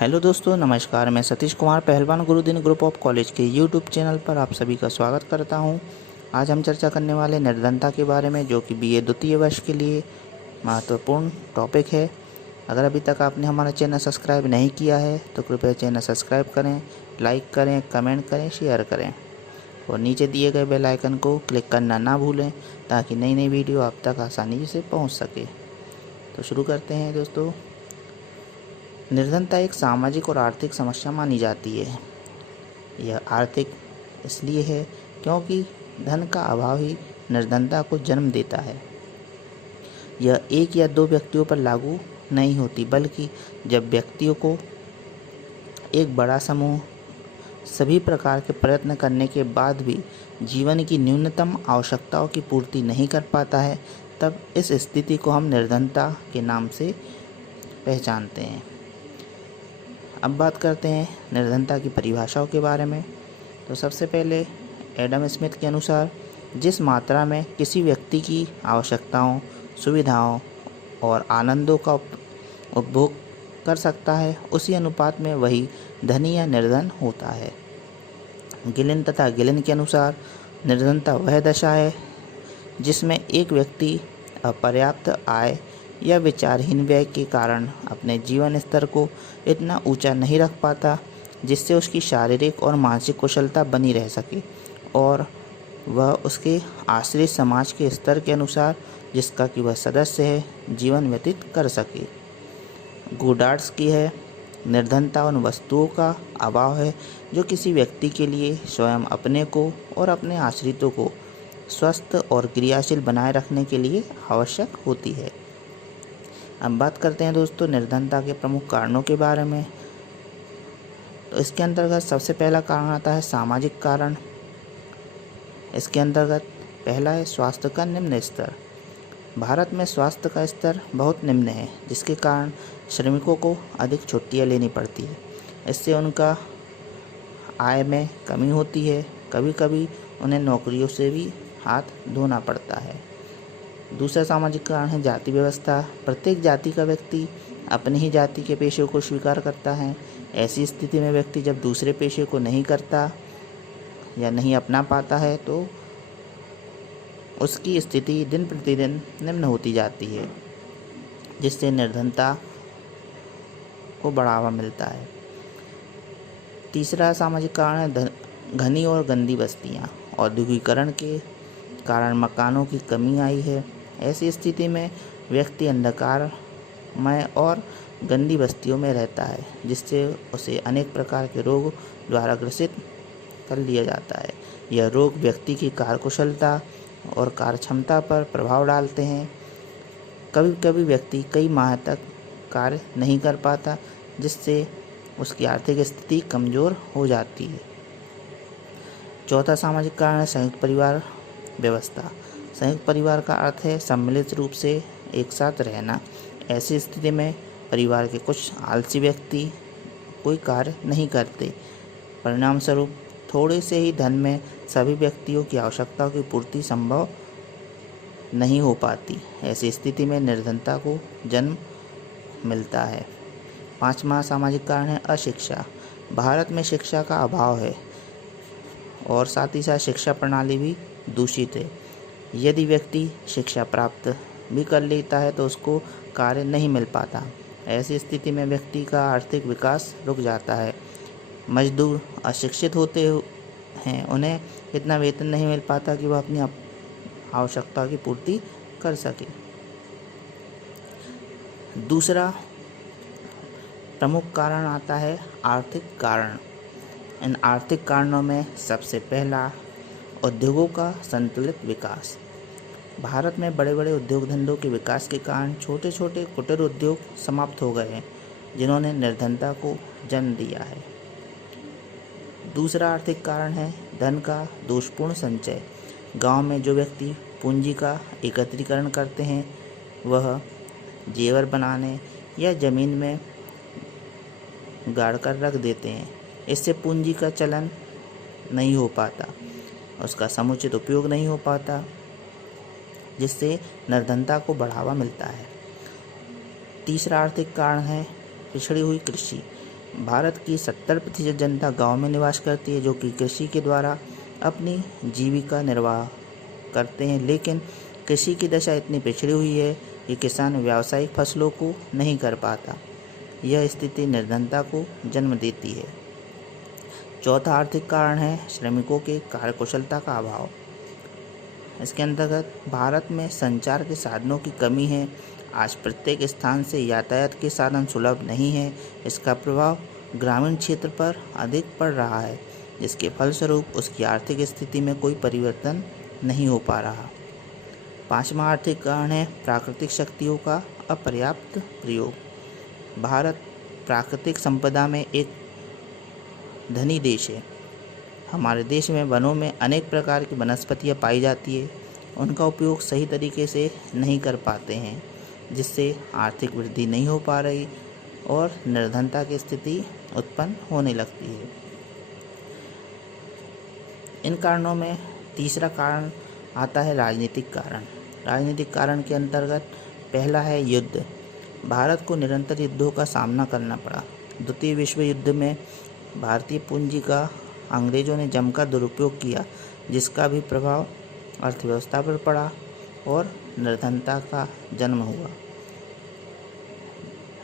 Hello दोस्तों, नमस्कार। मैं सतीश कुमार पहलवान गुरुदिन ग्रुप ऑफ कॉलेज के यूट्यूब चैनल पर आप सभी का स्वागत करता हूं। आज हम चर्चा करने वाले निर्धनता के बारे में, जो कि बीए द्वितीय वर्ष के लिए महत्वपूर्ण टॉपिक है। अगर अभी तक आपने हमारा चैनल सब्सक्राइब नहीं किया है तो कृपया चैनल सब्सक्राइब करें, लाइक करें, कमेंट करें, शेयर करें और नीचे दिए गए बेल आइकन को क्लिक करना ना भूलें ताकि नई नई वीडियो आप तक आसानी से पहुँच सके। तो शुरू करते हैं दोस्तों। निर्धनता एक सामाजिक और आर्थिक समस्या मानी जाती है। यह आर्थिक इसलिए है क्योंकि धन का अभाव ही निर्धनता को जन्म देता है। यह एक या दो व्यक्तियों पर लागू नहीं होती, बल्कि जब व्यक्तियों को एक बड़ा समूह सभी प्रकार के प्रयत्न करने के बाद भी जीवन की न्यूनतम आवश्यकताओं की पूर्ति नहीं कर पाता है, तब इस स्थिति को हम निर्धनता के नाम से पहचानते हैं। अब बात करते हैं निर्धनता की परिभाषाओं के बारे में। तो सबसे पहले एडम स्मिथ के अनुसार जिस मात्रा में किसी व्यक्ति की आवश्यकताओं, सुविधाओं और आनंदों का उपभोग कर सकता है, उसी अनुपात में वही धनी या निर्धन होता है। गिलिन तथा गिलिन के अनुसार निर्धनता वह दशा है जिसमें एक व्यक्ति अपर्याप्त आय या विचारहीन व्यय के कारण अपने जीवन स्तर को इतना ऊंचा नहीं रख पाता जिससे उसकी शारीरिक और मानसिक कुशलता बनी रह सके और वह उसके आश्रित समाज के स्तर के अनुसार जिसका कि वह सदस्य है जीवन व्यतीत कर सके। गुडार्ड्स की है, निर्धनता उन वस्तुओं का अभाव है जो किसी व्यक्ति के लिए स्वयं अपने को और अपने आश्रितों को स्वस्थ और क्रियाशील बनाए रखने के लिए आवश्यक होती है। अब बात करते हैं दोस्तों निर्धनता के प्रमुख कारणों के बारे में। तो इसके अंतर्गत सबसे पहला कारण आता है सामाजिक कारण। इसके अंतर्गत पहला है स्वास्थ्य का निम्न स्तर। भारत में स्वास्थ्य का स्तर बहुत निम्न है, जिसके कारण श्रमिकों को अधिक छुट्टियां लेनी पड़ती है। इससे उनका आय में कमी होती है। कभी कभी उन्हें नौकरियों से भी हाथ धोना पड़ता है। दूसरा सामाजिक कारण है जाति व्यवस्था। प्रत्येक जाति का व्यक्ति अपनी ही जाति के पेशे को स्वीकार करता है। ऐसी स्थिति में व्यक्ति जब दूसरे पेशे को नहीं करता या नहीं अपना पाता है तो उसकी स्थिति दिन प्रतिदिन निम्न होती जाती है, जिससे निर्धनता को बढ़ावा मिलता है। तीसरा सामाजिक कारण है घनी और गंदी बस्तियां। औद्योगिकरण के कारण मकानों की कमी आई है। ऐसी स्थिति में व्यक्ति अंधकारमय और गंदी बस्तियों में रहता है, जिससे उसे अनेक प्रकार के रोग द्वारा ग्रसित कर लिया जाता है। यह रोग व्यक्ति की कार्यकुशलता और कार्यक्षमता पर प्रभाव डालते हैं। कभी कभी व्यक्ति कई माह तक कार्य नहीं कर पाता, जिससे उसकी आर्थिक स्थिति कमज़ोर हो जाती है। चौथा सामाजिक कारण है संयुक्त परिवार व्यवस्था। संयुक्त परिवार का अर्थ है सम्मिलित रूप से एक साथ रहना। ऐसी स्थिति में परिवार के कुछ आलसी व्यक्ति कोई कार्य नहीं करते। परिणाम स्वरूप थोड़े से ही धन में सभी व्यक्तियों की आवश्यकताओं की पूर्ति संभव नहीं हो पाती। ऐसी स्थिति में निर्धनता को जन्म मिलता है। पांचवा सामाजिक कारण है अशिक्षा। भारत में शिक्षा का अभाव है और साथ ही साथ शिक्षा प्रणाली भी दूषित है। यदि व्यक्ति शिक्षा प्राप्त भी कर लेता है तो उसको कार्य नहीं मिल पाता। ऐसी स्थिति में व्यक्ति का आर्थिक विकास रुक जाता है। मजदूर अशिक्षित होते हैं, उन्हें इतना वेतन नहीं मिल पाता कि वह अपनी आवश्यकता की पूर्ति कर सके। दूसरा प्रमुख कारण आता है आर्थिक कारण। इन आर्थिक कारणों में सबसे पहला उद्योगों का संतुलित विकास। भारत में बड़े बड़े उद्योग धंधों के विकास के कारण छोटे छोटे कुटीर उद्योग समाप्त हो गए हैं, जिन्होंने निर्धनता को जन्म दिया है। दूसरा आर्थिक कारण है धन का दोषपूर्ण संचय। गांव में जो व्यक्ति पूंजी का एकत्रीकरण करते हैं, वह जेवर बनाने या जमीन में गाड़ कर रख देते हैं। इससे पूंजी का चलन नहीं हो पाता, उसका समुचित उपयोग नहीं हो पाता, जिससे निर्धनता को बढ़ावा मिलता है। तीसरा आर्थिक कारण है पिछड़ी हुई कृषि। भारत की 70% जनता गांव में निवास करती है, जो कि कृषि के द्वारा अपनी जीविका निर्वाह करते हैं। लेकिन कृषि की दशा इतनी पिछड़ी हुई है कि किसान व्यावसायिक फसलों को नहीं कर पाता। यह स्थिति निर्धनता को जन्म देती है। चौथा आर्थिक कारण है श्रमिकों के कार्यकुशलता का अभाव। इसके अंतर्गत भारत में संचार के साधनों की कमी है। आज प्रत्येक स्थान से यातायात के साधन सुलभ नहीं है। इसका प्रभाव ग्रामीण क्षेत्र पर अधिक पड़ रहा है, जिसके फलस्वरूप उसकी आर्थिक स्थिति में कोई परिवर्तन नहीं हो पा रहा। पांचवा आर्थिक कारण है प्राकृतिक शक्तियों का अपर्याप्त प्रयोग। भारत प्राकृतिक संपदा में एक धनी देश है। हमारे देश में वनों में अनेक प्रकार की वनस्पतियाँ पाई जाती है। उनका उपयोग सही तरीके से नहीं कर पाते हैं, जिससे आर्थिक वृद्धि नहीं हो पा रही और निर्धनता की स्थिति उत्पन्न होने लगती है। इन कारणों में तीसरा कारण आता है राजनीतिक कारण। राजनीतिक कारण के अंतर्गत पहला है युद्ध। भारत को निरंतर युद्धों का सामना करना पड़ा। द्वितीय विश्व युद्ध में भारतीय पूंजी का अंग्रेज़ों ने जमकर दुरुपयोग किया, जिसका भी प्रभाव अर्थव्यवस्था पर पड़ा और निर्धनता का जन्म हुआ।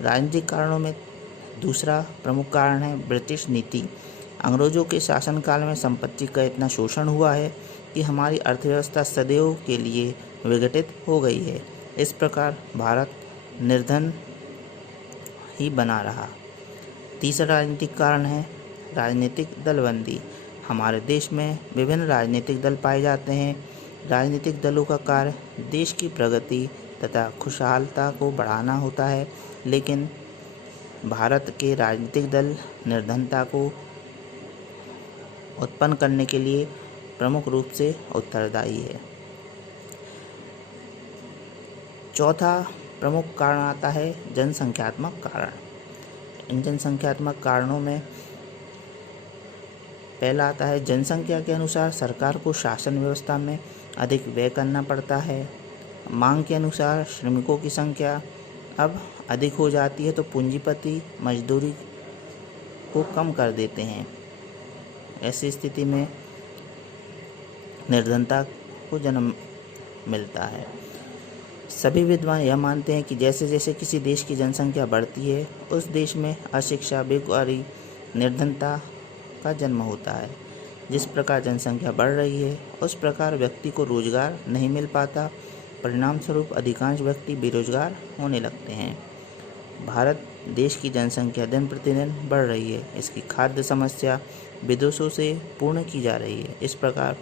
राजनीतिक कारणों में दूसरा प्रमुख कारण है ब्रिटिश नीति। अंग्रेज़ों के शासनकाल में संपत्ति का इतना शोषण हुआ है कि हमारी अर्थव्यवस्था सदैव के लिए विघटित हो गई है। इस प्रकार भारत निर्धन ही बना रहा। तीसरा राजनीतिक कारण है राजनीतिक दलबंदी। हमारे देश में विभिन्न राजनीतिक दल पाए जाते हैं। राजनीतिक दलों का कार्य देश की प्रगति तथा खुशहालता को बढ़ाना होता है, लेकिन भारत के राजनीतिक दल निर्धनता को उत्पन्न करने के लिए प्रमुख रूप से उत्तरदायी है। चौथा प्रमुख कारण आता है जनसंख्यात्मक कारण। इन जनसंख्यात्मक कारणों में पहला आता है जनसंख्या के अनुसार सरकार को शासन व्यवस्था में अधिक व्यय करना पड़ता है। मांग के अनुसार श्रमिकों की संख्या अब अधिक हो जाती है, तो पूंजीपति मजदूरी को कम कर देते हैं। ऐसी स्थिति में निर्धनता को जन्म मिलता है। सभी विद्वान यह मानते हैं कि जैसे जैसे किसी देश की जनसंख्या बढ़ती है, उस देश में अशिक्षा, बेकारी, निर्धनता का जन्म होता है। जिस प्रकार जनसंख्या बढ़ रही है, उस प्रकार व्यक्ति को रोजगार नहीं मिल पाता। परिणाम स्वरूप अधिकांश व्यक्ति बेरोजगार होने लगते हैं। भारत देश की जनसंख्या दिन प्रतिदिन बढ़ रही है। इसकी खाद्य समस्या विदेशों से पूर्ण की जा रही है। इस प्रकार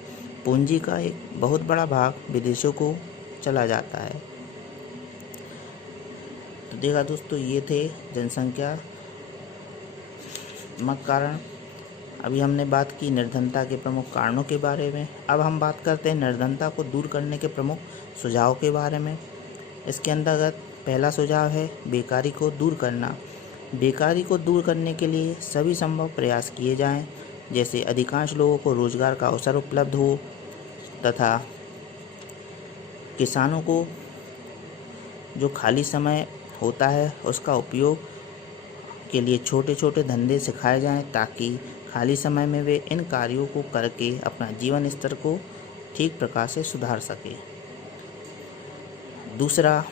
पूंजी का एक बहुत बड़ा भाग विदेशों को चला जाता है। तो देखा दोस्तों, ये थे जनसंख्या कारण। अभी हमने बात की निर्धनता के प्रमुख कारणों के बारे में। अब हम बात करते हैं निर्धनता को दूर करने के प्रमुख सुझाव के बारे में। इसके अंतर्गत पहला सुझाव है बेकारी को दूर करना। बेकारी को दूर करने के लिए सभी संभव प्रयास किए जाएं, जैसे अधिकांश लोगों को रोजगार का अवसर उपलब्ध हो तथा किसानों को जो खाली समय होता है उसका उपयोग के लिए छोटे छोटे धंधे सिखाए जाएं, ताकि खाली समय में वे इन कार्यों को करके अपना जीवन स्तर को ठीक प्रकार से सुधार सके। दूसरा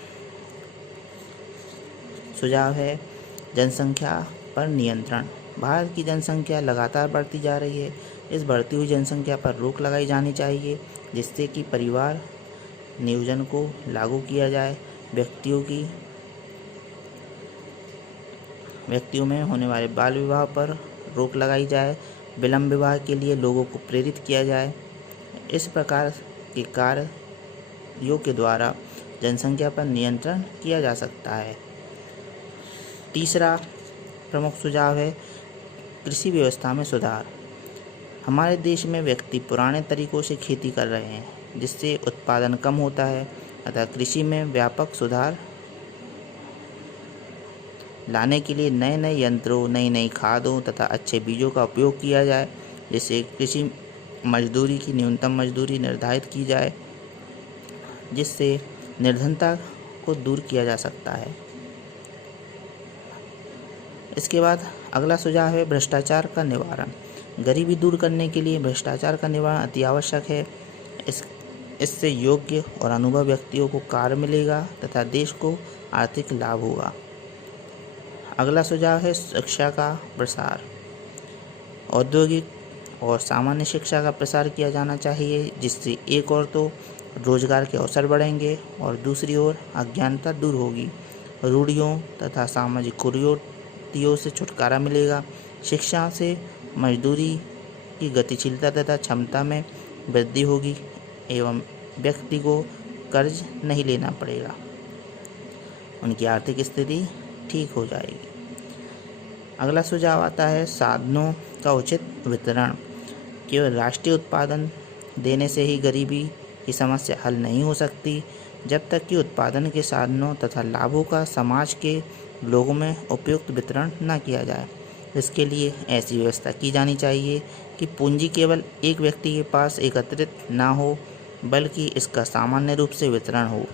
सुझाव है जनसंख्या पर नियंत्रण। भारत की जनसंख्या लगातार बढ़ती जा रही है। इस बढ़ती हुई जनसंख्या पर रोक लगाई जानी चाहिए, जिससे कि परिवार नियोजन को लागू किया जाए। व्यक्तियों में होने वाले बाल विवाह पर रोक लगाई जाए। विलंब विवाह के लिए लोगों को प्रेरित किया जाए। इस प्रकार के कार्यों के द्वारा जनसंख्या पर नियंत्रण किया जा सकता है। तीसरा प्रमुख सुझाव है कृषि व्यवस्था में सुधार। हमारे देश में व्यक्ति पुराने तरीकों से खेती कर रहे हैं, जिससे उत्पादन कम होता है। अतः कृषि में व्यापक सुधार लाने के लिए नए नए यंत्रों, नई नई खादों तथा अच्छे बीजों का उपयोग किया जाए, जिससे कृषि मजदूरी की न्यूनतम मजदूरी निर्धारित की जाए, जिससे निर्धनता को दूर किया जा सकता है। इसके बाद अगला सुझाव है भ्रष्टाचार का निवारण। गरीबी दूर करने के लिए भ्रष्टाचार का निवारण अति आवश्यक है। इससे योग्य और अनुभवी व्यक्तियों को कार्य मिलेगा तथा देश को आर्थिक लाभ होगा। अगला सुझाव है शिक्षा का प्रसार। औद्योगिक और सामान्य शिक्षा का प्रसार किया जाना चाहिए, जिससे एक ओर तो रोजगार के अवसर बढ़ेंगे और दूसरी ओर अज्ञानता दूर होगी, रूढ़ियों तथा सामाजिक कुरीतियों से छुटकारा मिलेगा। शिक्षा से मजदूरी की गतिशीलता तथा क्षमता में वृद्धि होगी एवं व्यक्ति को कर्ज नहीं लेना पड़ेगा, उनकी आर्थिक स्थिति ठीक हो जाएगी। अगला सुझाव आता है साधनों का उचित वितरण। केवल राष्ट्रीय उत्पादन देने से ही गरीबी की समस्या हल नहीं हो सकती, जब तक कि उत्पादन के साधनों तथा लाभों का समाज के लोगों में उपयुक्त वितरण न किया जाए। इसके लिए ऐसी व्यवस्था की जानी चाहिए कि पूंजी केवल एक व्यक्ति के पास एकत्रित ना हो, बल्कि इसका सामान्य रूप से वितरण हो।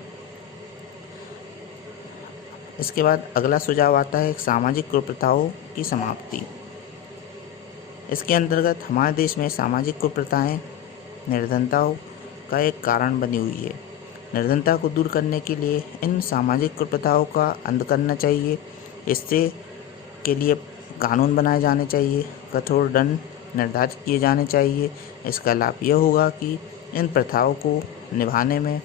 इसके बाद अगला सुझाव आता है सामाजिक कुप्रथाओं की समाप्ति। इसके अंतर्गत हमारे देश में सामाजिक कुप्रथाएं निर्धनताओं का एक कारण बनी हुई है। निर्धनता को दूर करने के लिए इन सामाजिक कुप्रथाओं का अंत करना चाहिए। इससे के लिए कानून बनाए जाने चाहिए, कठोर दंड निर्धारित किए जाने चाहिए। इसका लाभ यह होगा कि इन प्रथाओं को निभाने में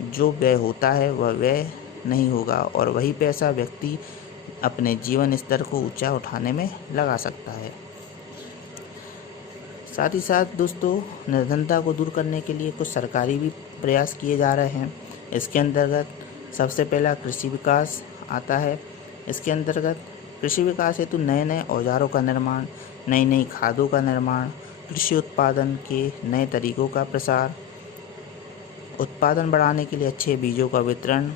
जो व्यय होता है वह व्यय नहीं होगा और वही पैसा व्यक्ति अपने जीवन स्तर को ऊंचा उठाने में लगा सकता है। साथ ही साथ दोस्तों, निर्धनता को दूर करने के लिए कुछ सरकारी भी प्रयास किए जा रहे हैं। इसके अंतर्गत सबसे पहला कृषि विकास आता है। इसके अंतर्गत कृषि विकास हेतु नए नए औजारों का निर्माण, नई नई खादों का निर्माण, कृषि उत्पादन के नए तरीकों का प्रसार, उत्पादन बढ़ाने के लिए अच्छे बीजों का वितरण,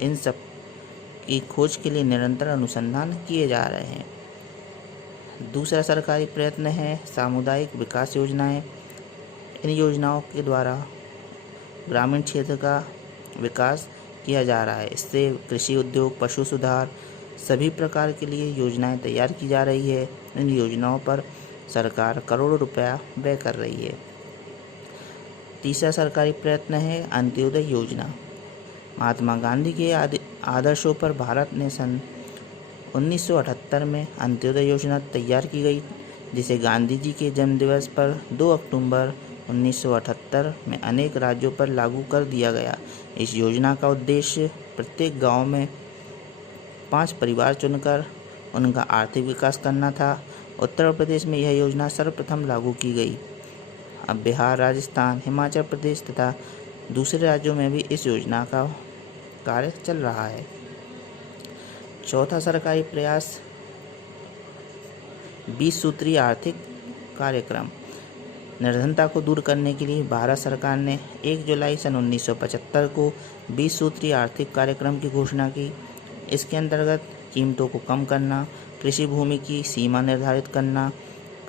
इन सब की खोज के लिए निरंतर अनुसंधान किए जा रहे हैं। दूसरा सरकारी प्रयत्न है सामुदायिक विकास योजनाएं। इन योजनाओं के द्वारा ग्रामीण क्षेत्र का विकास किया जा रहा है। इससे कृषि उद्योग, पशु सुधार सभी प्रकार के लिए योजनाएं तैयार की जा रही है। इन योजनाओं पर सरकार करोड़ों रुपया व्यय कर रही है। तीसरा सरकारी प्रयत्न है अंत्योदय योजना। महात्मा गांधी के आदर्शों पर भारत ने सन 1978 में अंत्योदय योजना तैयार की गई, जिसे गांधी जी के जन्मदिवस पर 2 अक्टूबर 1978 में अनेक राज्यों पर लागू कर दिया गया। इस योजना का उद्देश्य प्रत्येक गांव में 5 परिवार चुनकर उनका आर्थिक विकास करना था। उत्तर प्रदेश में यह योजना सर्वप्रथम लागू की गई। अब बिहार, राजस्थान, हिमाचल प्रदेश तथा दूसरे राज्यों में भी इस योजना का कार्य चल रहा है। चौथा सरकारी प्रयास 20 सूत्रीय आर्थिक कार्यक्रम। निर्धनता को दूर करने के लिए भारत सरकार ने 1 जुलाई सन 1975 को 20 सूत्रीय आर्थिक कार्यक्रम की घोषणा की। इसके अंतर्गत कीमतों को कम करना, कृषि भूमि की सीमा निर्धारित करना,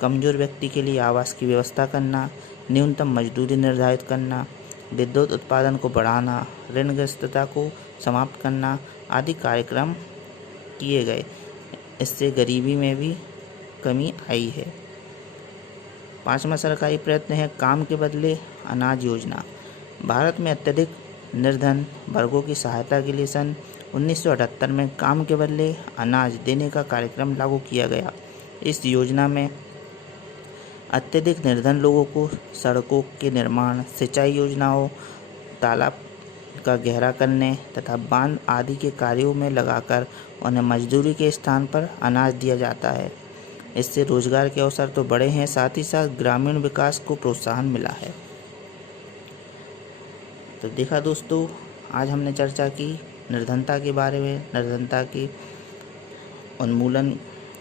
कमजोर व्यक्ति के लिए आवास की व्यवस्था करना, न्यूनतम मजदूरी निर्धारित करना, विद्युत उत्पादन को बढ़ाना, ऋणग्रस्तता को समाप्त करना आदि कार्यक्रम किए गए। इससे गरीबी में भी कमी आई है। 5वां सरकारी प्रयत्न है काम के बदले अनाज योजना। भारत में अत्यधिक निर्धन वर्गों की सहायता के लिए सन 1978 में काम के बदले अनाज देने का कार्यक्रम लागू किया गया। इस योजना में अत्यधिक निर्धन लोगों को सड़कों के निर्माण, सिंचाई योजनाओं, तालाब का गहरा करने तथा बांध आदि के कार्यों में लगाकर उन्हें मजदूरी के स्थान पर अनाज दिया जाता है। इससे रोजगार के अवसर तो बढ़े हैं, साथ ही साथ ग्रामीण विकास को प्रोत्साहन मिला है। तो देखा दोस्तों, आज हमने चर्चा की निर्धनता के बारे में, निर्धनता के उन्मूलन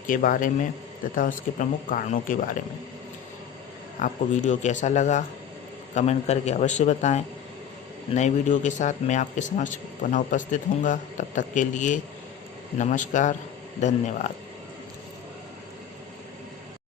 के बारे में तथा उसके प्रमुख कारणों के बारे में। आपको वीडियो कैसा लगा कमेंट करके अवश्य बताएं। नए वीडियो के साथ मैं आपके समक्ष पुनः उपस्थित होऊंगा। तब तक के लिए नमस्कार, धन्यवाद।